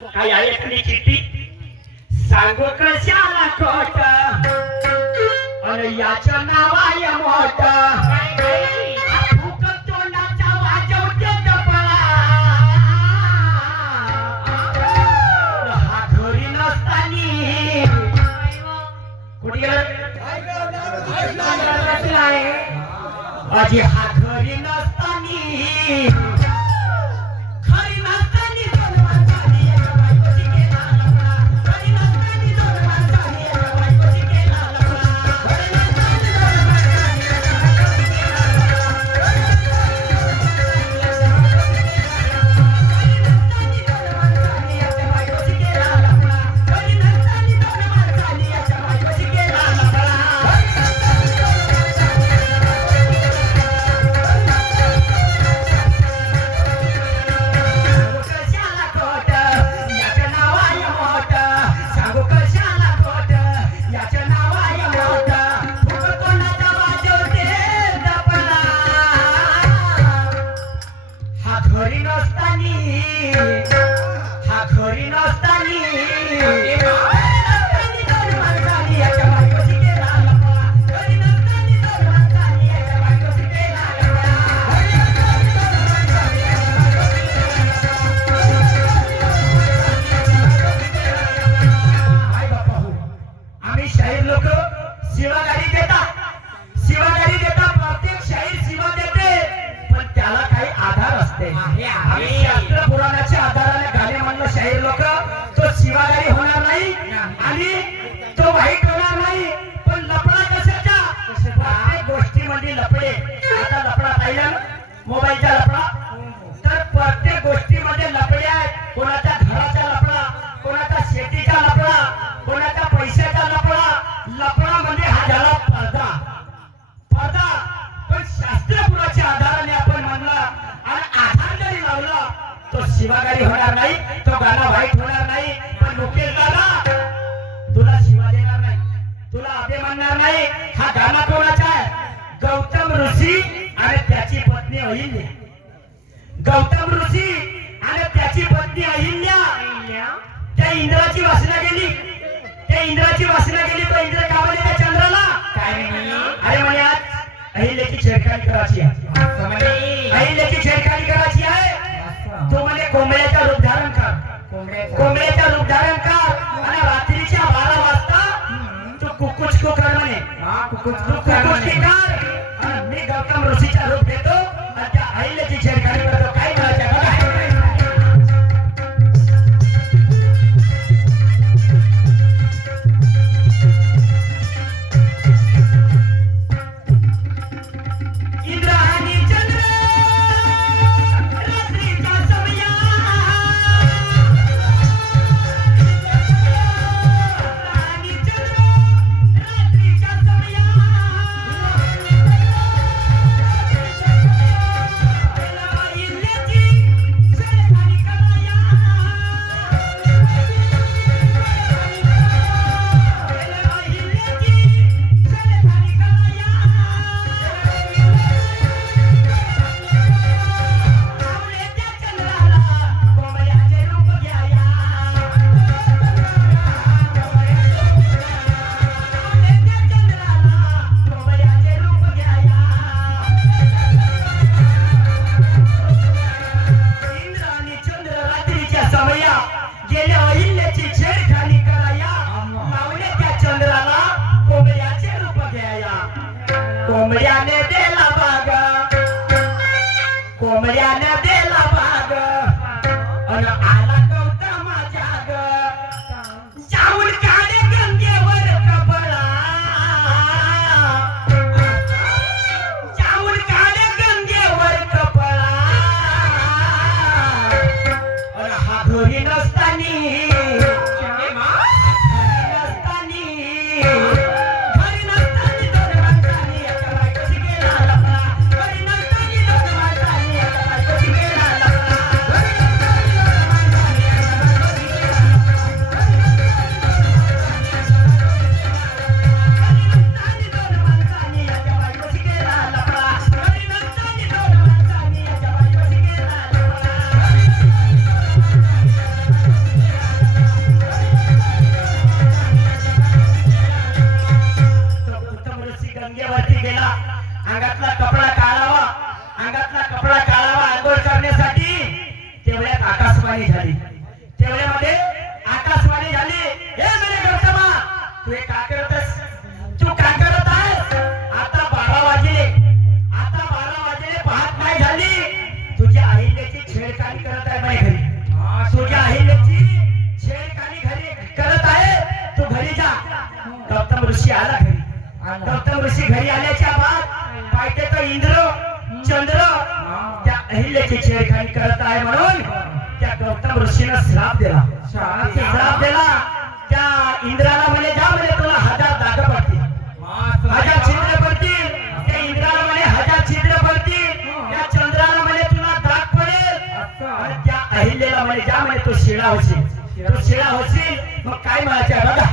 काय आहे एखादी चिठ्ठी सांगू कशाला खोट आणि याचं नाव आहे मोठ तोंडाचा वाजवते डबळा हा घरी नसतानी कुठे अजी हा घरी नसतानी मोबाईलचा लफडा तर प्रत्येक गोष्टीमध्ये लफडे आहेत. कोणाच्या घराचा लफडा, कोणाच्या शेतीचा लफडा, कोणाच्या पैशाचा लफडा. लफडा म्हणजे हा झाला पडदा. पडदा पण शास्त्रपुराच्या आधाराने आपण म्हणलं आणि आधार जरी लावला तो शिवागारी होणार नाही, तो गाणं वाईट होणार नाही. पण मुकेश दादा तुला शिवा देणार नाही, तुला अभे म्हणणार नाही. हा गाणं कोणाचा आहे? गौतम ऋषी आणि त्याची पत्नी अहिल्या. गौतम ऋषी आणि त्याची पत्नी अहिल्या त्या इंद्राची वासना गेली. त्या इंद्राची वासना गेली तो इंद्र का म्हणे त्या चंद्राला काय अरे म्हणे आज अहिल्याची छेडखानी करायची आहे. अहिल्याची छेडखानी करायची आहे. तो म्हणे कोंबड्याचा रूप धारण कर, कोंबड्याचा रूप धारण कर आणि रात्रीच्या 12 वाजता तू कुकुच कर म्हणे. कुकुच कर. मी गौतम ऋषीचा रूप घेतो आणि त्या अहिल्याची छेडखानी करतो. काय म्हणायचं बघा. इंद्र आणि चंद्र रात्रीचा समया, आणि चंद्र रात्रीचा समया कोंबड्याने दिला बाग, कोंबड्याने दिला बाग अन आला गौतम जाग. जाऊन काढे गंगेवर कपडा, जाऊन काढे गंगेवर कपडा अन हा घरी नसतानी तेवढ्यामध्ये आकाशवाणी झाली, हे मेरे गौतमा, तू हे काय करतस? तू काय करत आहेस? आता 12 वाजले, आता 12 वाजले, पहाट नाही झाली, तुझ्या अहिल्याची छेडखानी करत आहे माझ्या घरी. तुझ्या अहिल्याची छेडखानी घरी करत आहे, तू घरी जा. गौतम ऋषी आला घरी. गौतम ऋषी घरी आल्याच्या बाद पाहिजे तर इंद्र चंद्र त्या अहिल्याची छेडखानी करत आहे म्हणून त्या गौतम ऋषीनं श्राप दिला. श्राप दिला. त्या इंद्राला म्हणे, जा म्हणे, तुला 1000 दाग पडतील, 1000 छिद्र पडतील. त्या इंद्राला म्हणे 1000 छिद्र पडतील. त्या चंद्राला म्हणे तुला दाग पडेल. आणि त्या अहिल्याला म्हणे, जा म्हणे, तू शिळा होशील, तू शिळा होशील. मग काय म्हणायचं बघा.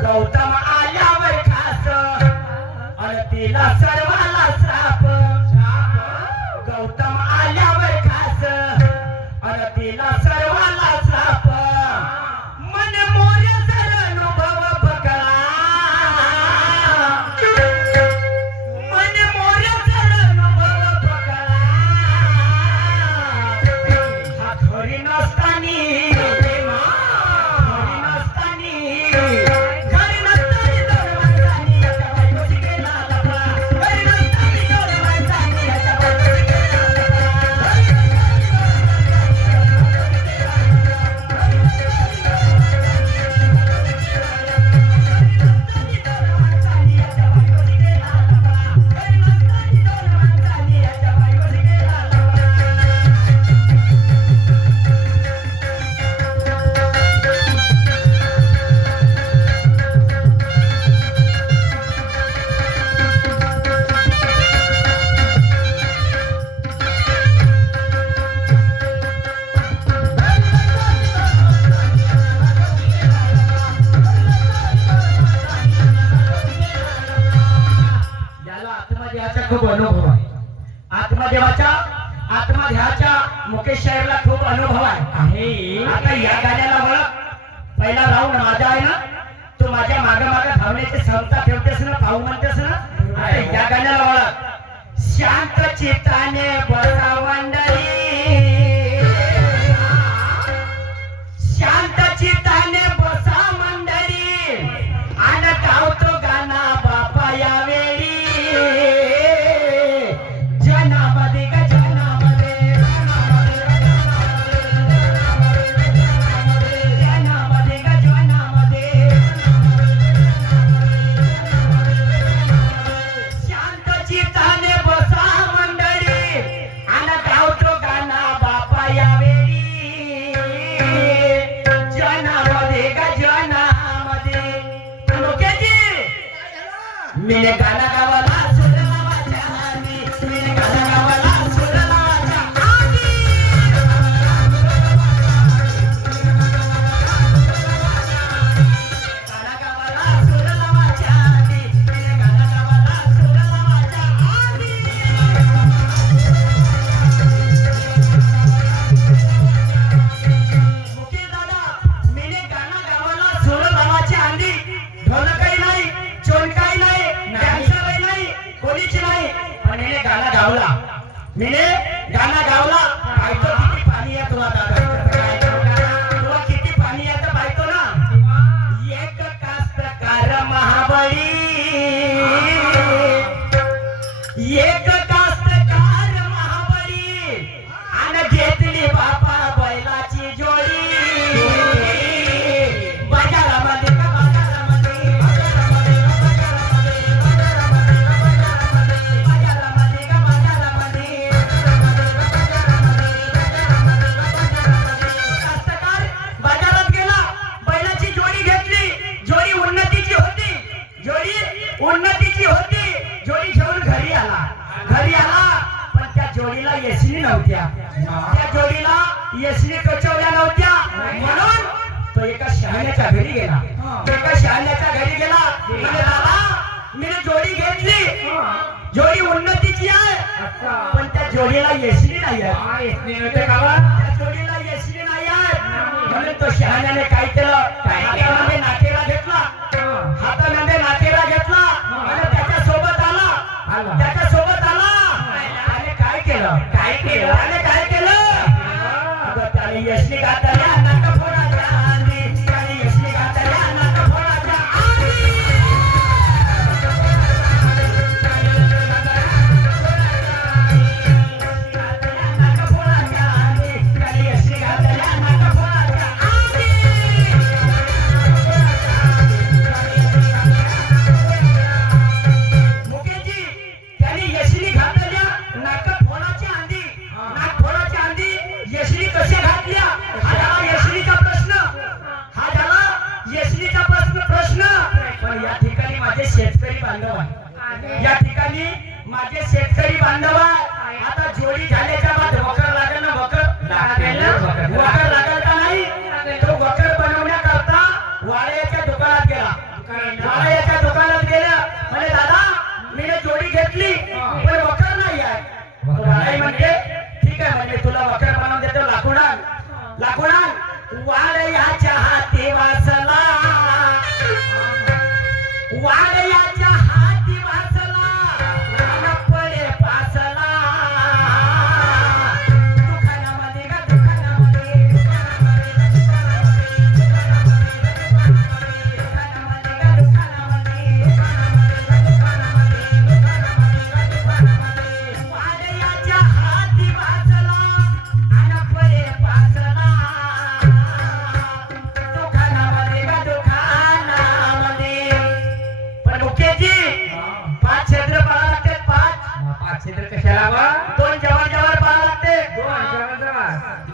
गौतम आल्यावर खास आणि तिला सर्वाला श्राप. गौतम आल्यावर खास आणि तिला सर्वाला श्राप. मन मोरे सर अनुभव पकळा, मन मोरे सर अनुभव पकळा. हा खरी नसतानी, खूप अनुभव आहे. आत्मदेवाच्या मुकेश साहेबला खूप अनुभव आहे. आता या गाण्याला बघ, पहिला राऊंड माझा आहे ना, तू माझ्या माग माग धावण्याची क्षमता ठेवतेस ना, भाऊ म्हणतेस ना. आता या गाण्याला बघ, शांत चित्ताने बसा मंडळी, शांत चित्ताने बसा मंडळी, आणि गावतो गाणा बापा यावेळी. मिले गाना गावाला सुर लावाच्या आधी, मिले गाना गावाला सुर लावाच्या आधी. गाना गावाला सुर लावाच्या आधी, मिले गाना गावाला सुर लावाच्या आधी. मुके दादा, मिले गाना गावाला सुर लावाच्या आधी, ढोलकही नाही, चोलकाही नाही, कोणीच नाही. पण हिने गाणं गावला, मीने गाणं गावला. पाहतो किती पाणी आहे तुला दादा, तुला किती पाणी येतं पाहतो ना. एक कास्तकार महाबळी, एक कास्तकार महाबळी, आणि घेतली बापा बैलाची जोडी. बाजारामध्ये बाजारामध्ये जोडीला यशनी नव्हत्या, त्या जोडीला यशनी टोचवल्या नव्हत्या, म्हणून तो एका शहाण्याच्या घरी गेला. एका शहाण्याच्या घरी गेला म्हणजे बाबा मी जोडी घेतली, जोडी उन्नतीची आहे, पण त्या जोडीला यशनी नाही आहे. त्या जोडीला यशनी नाही आहे, म्हणून तो शहाण्याने काय केलं, हातामध्ये नाकेला घेतला, हातामध्ये नाकेला घेतला आणि त्याच्या सोबत आला, त्याच्या सोबत आला आणि काय केलं, आणि काय केलं, त्याने यशनी घातल्या नाका फोडाच्या आधी, त्याने यशनी घातल्या नाका फोडाच्या आधी, नाका फोडाच्या आधी, त्याने यशनी घातल्या नाका फोडाच्या आधी. मुकेशजी त्याने यशनी घातल्या नाका फोडाच्या आधी, नाक फोडाच्या आधी यशनी कशा घातल्या, हा झाला यशनीचा प्रश्न, हा झाला यशनीचा प्रश्न. पण या ठिकाणी माझे शेतकरी बांधव आहे, या ठिकाणी माझे शेतकरी बांधव आहे. आता जोडी झाल्याच्या बाद वकर लागेल ना, वकर लागेल का नाही, तो वकर बनवण्याकरता वाळ्याच्या दुकानात गेला, वाळ्याच्या दुकानात गेला म्हणजे दादा मी जोडी घेतली पण वकर नाही आहे. वाळाई म्हणते ठीक आहे, म्हणजे तुला वकर बनवून देतो, लाकुडा वाळयाच्या हाती वाचला, वाळयाच्या हाती वाचला, पडे पाचला, दुकानामध्ये का दुकानामध्ये, वाळयाच्या हाती वाचला आणि पडे पाचला, दुकानामध्ये का दुकानामध्ये. पण मुकेशजी 5 छिद्र पाळा लागते, 5 छिद्र कशाला, 2 जवळ पाळा लागते,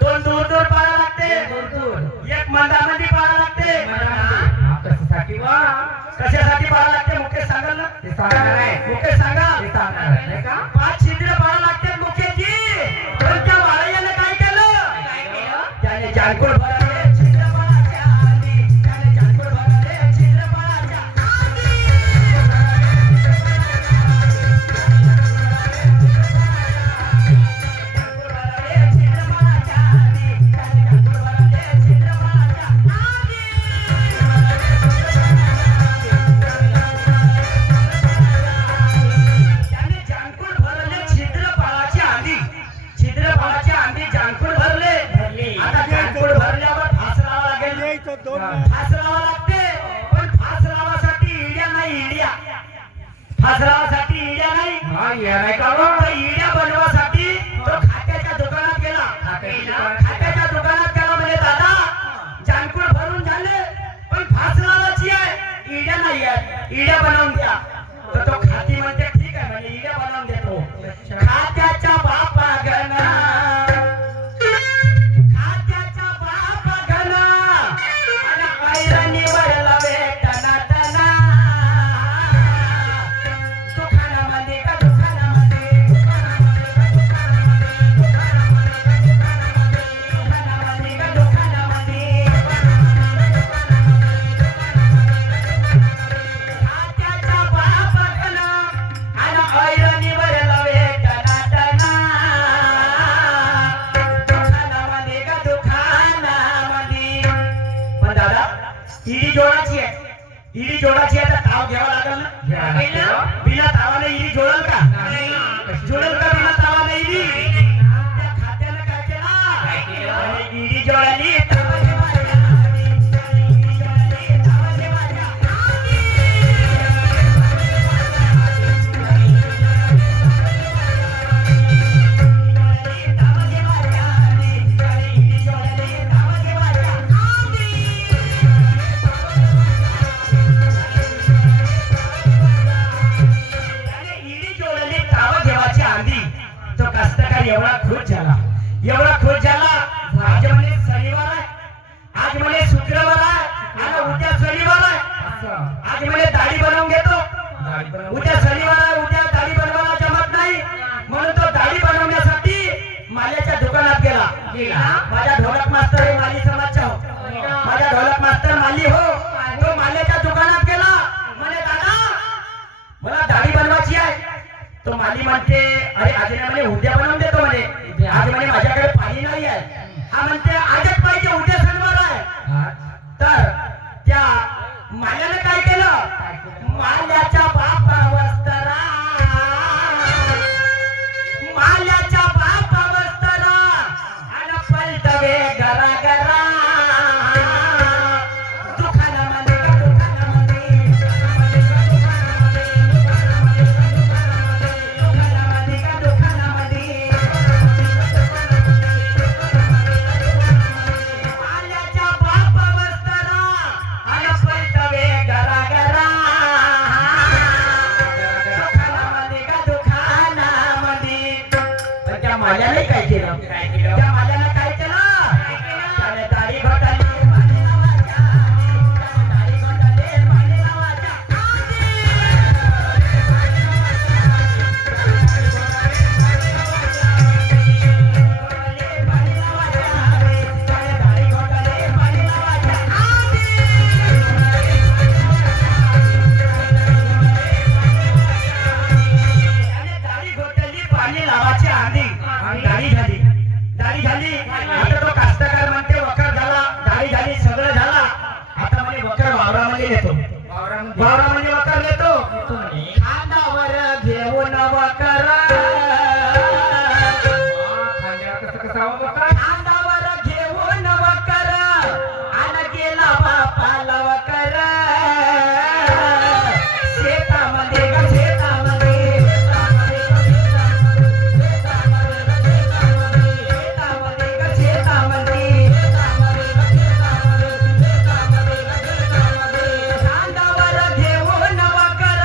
2 दूर पाळा लागते, 1 मंदामध्ये पाळा लागते. कशासाठी पाळा लागते मुकेश सांगा ना, मुकेश सांगा. 5 छिद्र पाळा लागते मुकेशजी, पण त्या वाळयाने काय केलं, त्याने जानकोड भरले छिद्र पाळाच्या आधी, त्याने जानकोड भरले छिद्र पाळाच्या आधी. फास लावा लागते, पण फास लावासाठी इड्या नाही, फास लावासाठी इड्या नाही, इड्या बनवासाठी तो खात्याच्या दुकानात गेला, खात्याच्या दुकानात गेला म्हणजे दादा जानकुड भरून झाले पण फास लावायची आहे, इड्या नाही आहेत, इड्या बनवून द्या. तर तो खाती म्हणते ठीक आहे, म्हणजे इड्या बनवून देतो. खात्याच्या बापा गणा, इडी जोडाची आहे, तर ताव घ्यावा लागेल ना, बिना तावाने इडी जोडल का, जोडल का बिना तावाने इडी. त्या खात्याने काय केलं, आणि इडी जोडली, तावाने माझ्या आधी, इडी जोडली, तावाने माझ्या आधी. एवढा खुश झाला, एवढा खुश झाला. आज म्हणे शनिवार आहे, आज म्हणे शुक्रवार आहे आणि उद्या शनिवार आहे. आज म्हणे दाढी बनवून घेतो, उद्या शनिवार आहे, उद्या दाढी बनवायला जमत नाही, म्हणून तो दाढी बनवण्यासाठी माझा ढोलक मास्तर हे माली समाजचा हो. माझा ढोलक मास्तर माली हो. तो माल्याच्या दुकानात गेला, म्हणे दादा मला दाढी बनवायची आहे. तो माली म्हणते अरे आज नाही म्हणे, उद्या बनवून देतो म्हणे. आज म्हणे माझ्याकडे पाणी नाही आहे. हा म्हणते आजच पाहिजे, उद्या शनिवार आहे. तर त्या माल्याने काय केलं, माल्याच्या बापा वस्तरा, माल्याच्या बापा वस्तरा आणि पलटवे गरा गरा. दुकानामध्ये का दुकानामध्ये, दुकानामध्ये का दुकानामध्ये, माल्याच्या बापा वस्तरा आणि पलटवे गरा गरा. दुकानामध्ये का दुकानामध्ये. पण त्या माल्याने काय केलं, त्या माल्याने काय केलं, त्याने दाढी घोटाळली, पाणी लावायच्या, त्याने दाढी घोटाळली, पाणी लावायच्या. पाणी लावायच्या, त्याने दाढी घोटाळली, पाणी लावायच्या. त्याने दाढी घोटाळली, पाणी लावायची आधी. दाढी झाली, दाढी झाली. आता तो कास्तकार म्हणते वखर झाला, दाढी झाली, सगळं झाला. आता म्हणे वखर वावरामध्ये नेतो, वावरामध्ये वखर नेतो. खांद्यावर घेऊन वखर, खांद्यावर घेऊन वखर आणि गेला बापाला वखर. शेतामध्ये ग शेतामध्ये, शेतामध्ये ग शेतामध्ये, खांद्यावर घेऊन वखर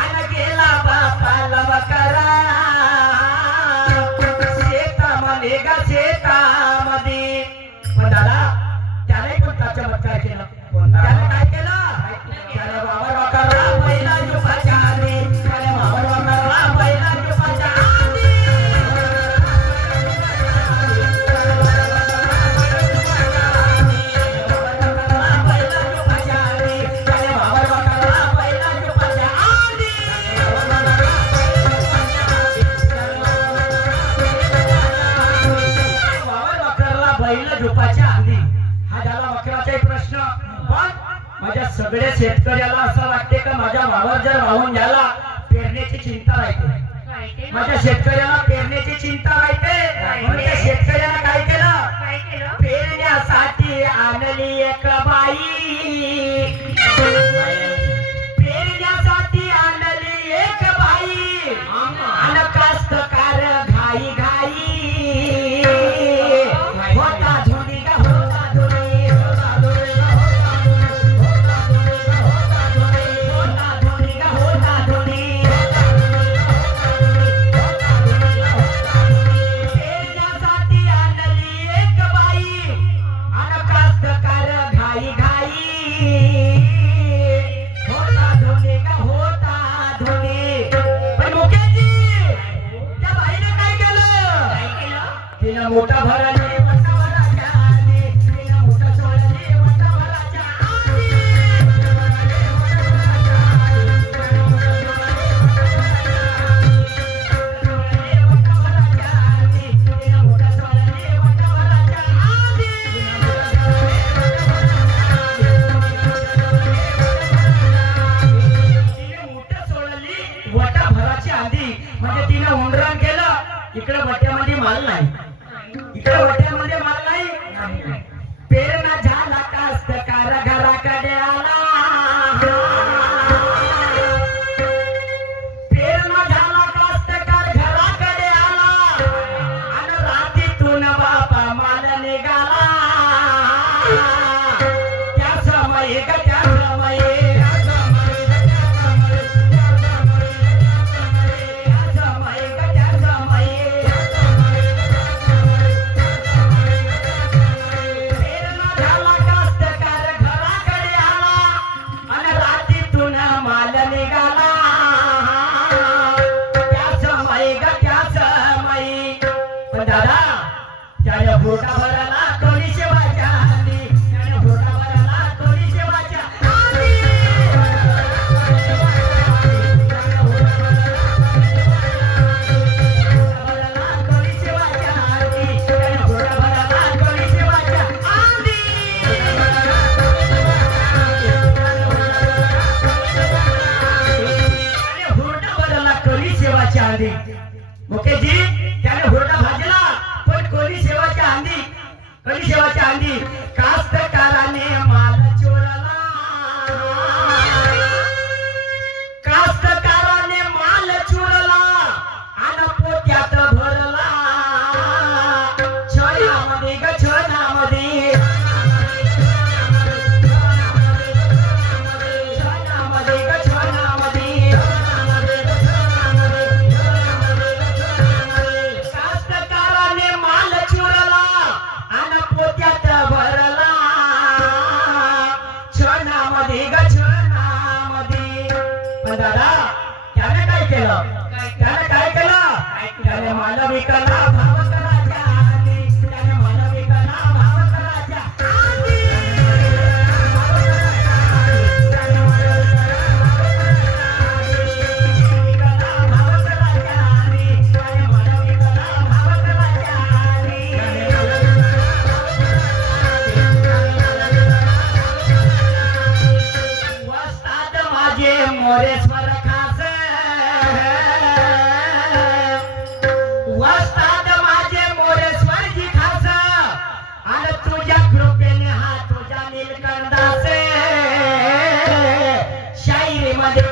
आणि गेला बापाला वखर. शेतामध्ये ग शेतामध्ये. पण दादा त्याने पण त्याच्या बच्चा केलं, त्याने काय केलं, त्याने वावर वखरला पहिला जुपाच्या आधी, त्याने वावर वखरला पहिला जुपाच्या आधी. पहिला जुपाच्या आधी, त्याने वावर वखरला पहिला जुपाच्या आधी. वावर वखरला पहिला जुपाच्या आधी. हा झाला वखराचा एक प्रश्न. पण माझ्या सगळ्या शेतकऱ्याला असं वाटते का माझा वावर जर वाहून झाला, पेरण्याची चिंता राहते. माझ्या शेतकऱ्याला पेरण्याची चिंता राहते. म्हणून त्या शेतकऱ्याला काय केलं, पेरण्यासाठी आणली एक बाई, पेरण्यासाठी आणली एक बाई आणि कास्तकार घाई घाई. होता धुनी ग होता धुनी, होता धुनी ग होता धुनी, होता धुनी ग होता धुनी. पेरण्यासाठी आणली एक बाई आणि कास्तकार घाई घाई. होता धुनी ग होता धुनी. पण मुकेशजी, त्या बाईने काय केलं, तिनं मोठा भराने मोठा भराच्या आधी, तिनं मोठं सोडले मोठा भराच्या आधी. मोठा भराच्या आधी, तिनं मोठं सोडले मोठा भराच्या आधी. तिने मोठं सोडली वटा भराच्या आधी. म्हणजे तिनं हुंडरण केलं. इकडे वट्यामध्ये माल नाही, इकडे वट्यामध्ये माल नाही. पेरणा झाला कास्तकार घराकडे आला, पेरणा झाला कास्तकार घराकडे आला आणि रात्रीतून बापा माल निघाला. त्या समयी ग त्या समयी, पेरणा त्याने हुरडा भरला कोणी शिवाच्या आधी त्याने हुरडा भरला कोणी शिवाच्या आधी मुकेशजी त्याने हुरडा भाजला पण कोणी सेवाच्या आंधी कास्तकाराने माल चोरला कास्तकाराने माल चोरला आणि पोत्यात भरला छनामध्ये ग छनामध्ये दादा त्याने काय केलं त्याने मानविकाला भाव करायच्या आधी त्याने मानविकाला भाव करायच्या आधी वस्ताद माझे मोरेश्वर खास वस्ताद माझे मोरेश्वरजी खास आणि तुझ्या कृपेने हा तुझ्या नीलकंठास शायरी मध्ये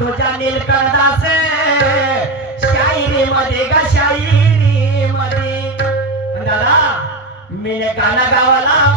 तुझ्या नीलकंठास शायरी मध्ये दादा मी गाणं गावाला